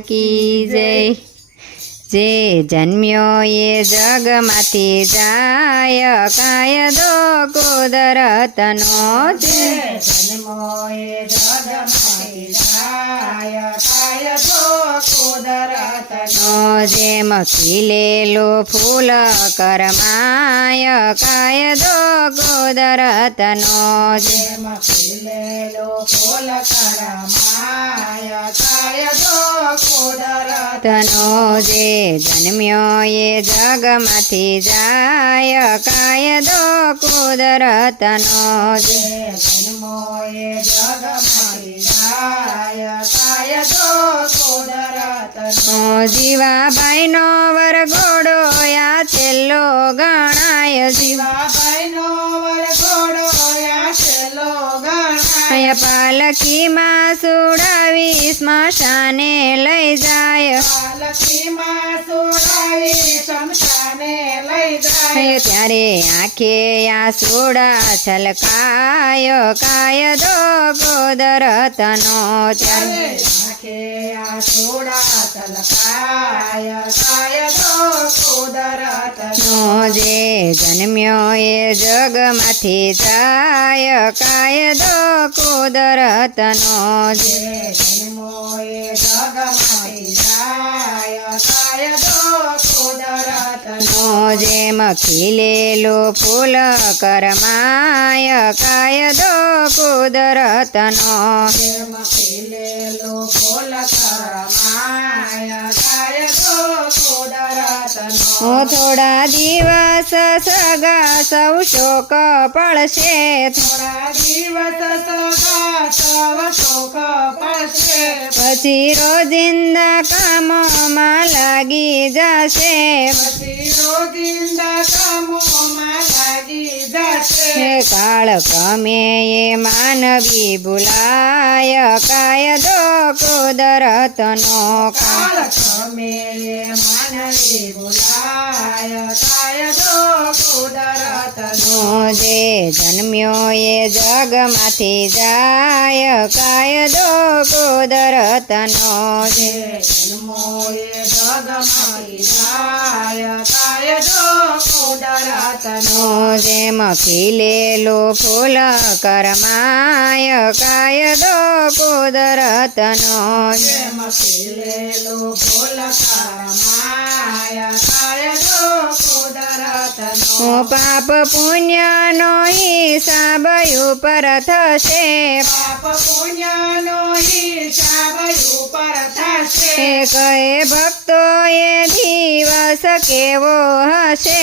કી જય। જે જન્મ્યો એ જગમાંથી જાય કાયદો કુદરતનો। જે જન્મો એ જગમાંથી જાય કાયદો કુદરતનો। જેમ ખીલેલું ફૂલ કરમાય કાયદો કુદરતનો। જેમ ખીલેલો ફૂલ કરમાય કાયદો કુદરતનો। જે જન્મ્યો એ જગમાંથી જાય કાયદો કુદરતનો। જે જન્મો એ જગમાંથી જાય કાયદો કુદરતનો। જીવાબાઈનો વરઘોડો આ છેલ્લો ગણાય। જીવાબાઈનો વરઘોડો આ છેલ્લો ગણાય। પાલખીમાં સુડાવી સ્મશાને લઈ જાય। પાલખીમાં સુડાવી શમશાને લઈ જાય। ત્યારે આંખે આંસુડા છલકાય કાયદો કુદરતનો। ત્યારે આંખે આંસુડા છલકાય કાયદો કુદરતનો। જે જન્મ્યો એ જગમાંથી જાય કાયદો કુદરતનો। જે જન્મો એ જગમાંથી જાય કાયદો કુદરતનો। જેમ ખીલેલું ફૂલ કરમાય કાયદો કુદરતનો। જેમ ખીલેલો ફૂલ કરમાય કાયદો કુદરતનો। થોડા દિવસ સગા સૌ શોક પડશે। થોડા દિવસ સગા સૌ શોક પડશે। પછી રોજિંદા કામોમાં લાગી જશે। પછી રોજિંદા કામોમાં લાગી જશે। કાળ ક્રમે એ માનવી ભૂલાય કાયદો કુદરતનો। કાળ ક્રમે માનવી ભૂલાય કાયદો કુદરતનો। જે જન્મ્યો એ જગમાંથી જાય કાયદો કુદરતનો। જે જન્મો એ જગમાંથી જાય કાયદો કુદરતનો। જેમ ખીલેલું ફૂલ કરમાય કાયદો કુદરતનો। જેમ ખીલેલો ફૂલ કરમાય કાયદો કુદરતનો। પાપ પુણ્યનો હિસાબ ઉપર થશે। પાપ પુણ્યનો હિસાબ ઉપર થશે। કહે ભક્તો એ દિવસ કેવો હશે।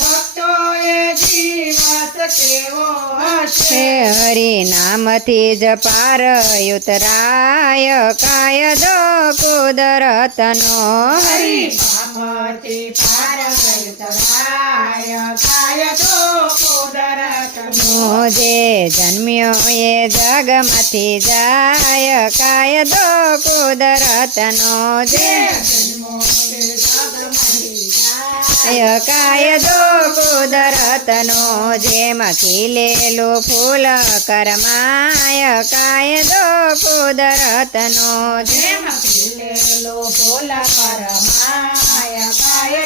ભક્તો એ દિવસ કેવો હશે। હરિ નામથી જ પાર ઉતરાય કાયદો કુદરતનો। હરિ નામથી પાર ઉતરાય કાયદો કુદરતનો। જે જન્મ્યો એ જગમાંથી જાય કાયદો કુદરતનો। જે જન્મો એ જગમાંથી જાય કાયદો કુદરતનો। જેમ ખીલેલું ફૂલ કરમાય કાયદો કુદરતનો। જેમ ખીલેલો ફૂલ કરમાય કાયદો